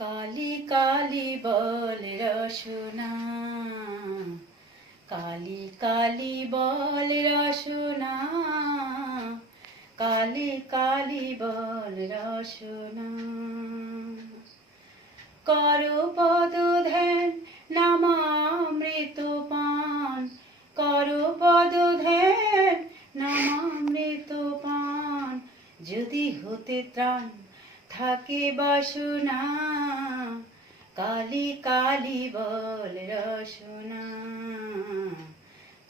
কালি কালি বল রসনা, কালি কালি বল রসনা, কালি কালি বল রসনা। করো পদ ধ্যান নামামৃত পান, করো পদ ধ্যান নামামৃত পান। যদি হতে ত্রাণ থাকে বাসনা, কালি কালি বল রসনা,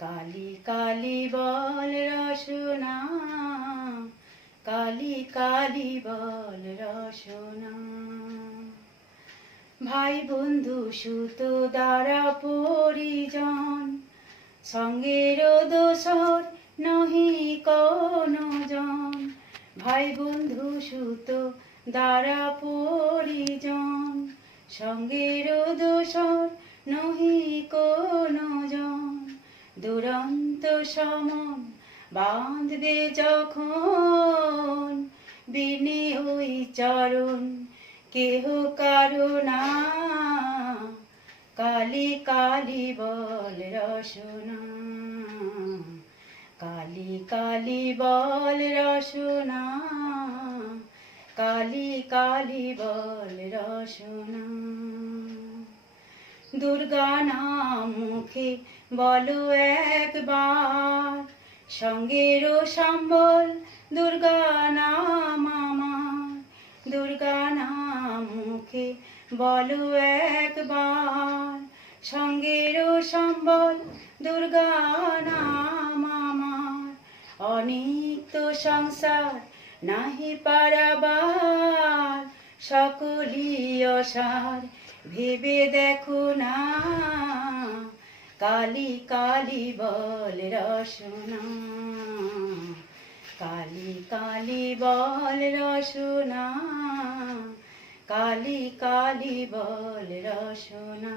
কালি কালি বল রসনা, কালি কালি বল রসনা। ভাই বন্ধু সুত দ্বারা পরিজন, সঙ্গের দোসর নহি কোনো জন। ভাই বন্ধু সুত দ্বারা পরিজন, সঙ্গের দোসর নহি কোনো জন। দুরন্ত সমন বাঁধবে যখন, বিনে ওই চরণ কেহ কারো না। কালি কালি বল রসনা, কালি কালি বল রসনা, কালি কালি বল রসনা। দুর্গা নাম মুখে বলো একবার, সঙ্গের সম্বল দুর্গা নাম আমার। দুর্গা নাম মুখে বলো একবার, সঙ্গের সম্বল দুর্গা নাম আমার। অনিত্য সংসার নাহি পারাবার, সকলই অসার ভেবে দেখো না। কালি কালি বল রসনা, কালি কালি বল রসনা, কালি কালি বল রসনা।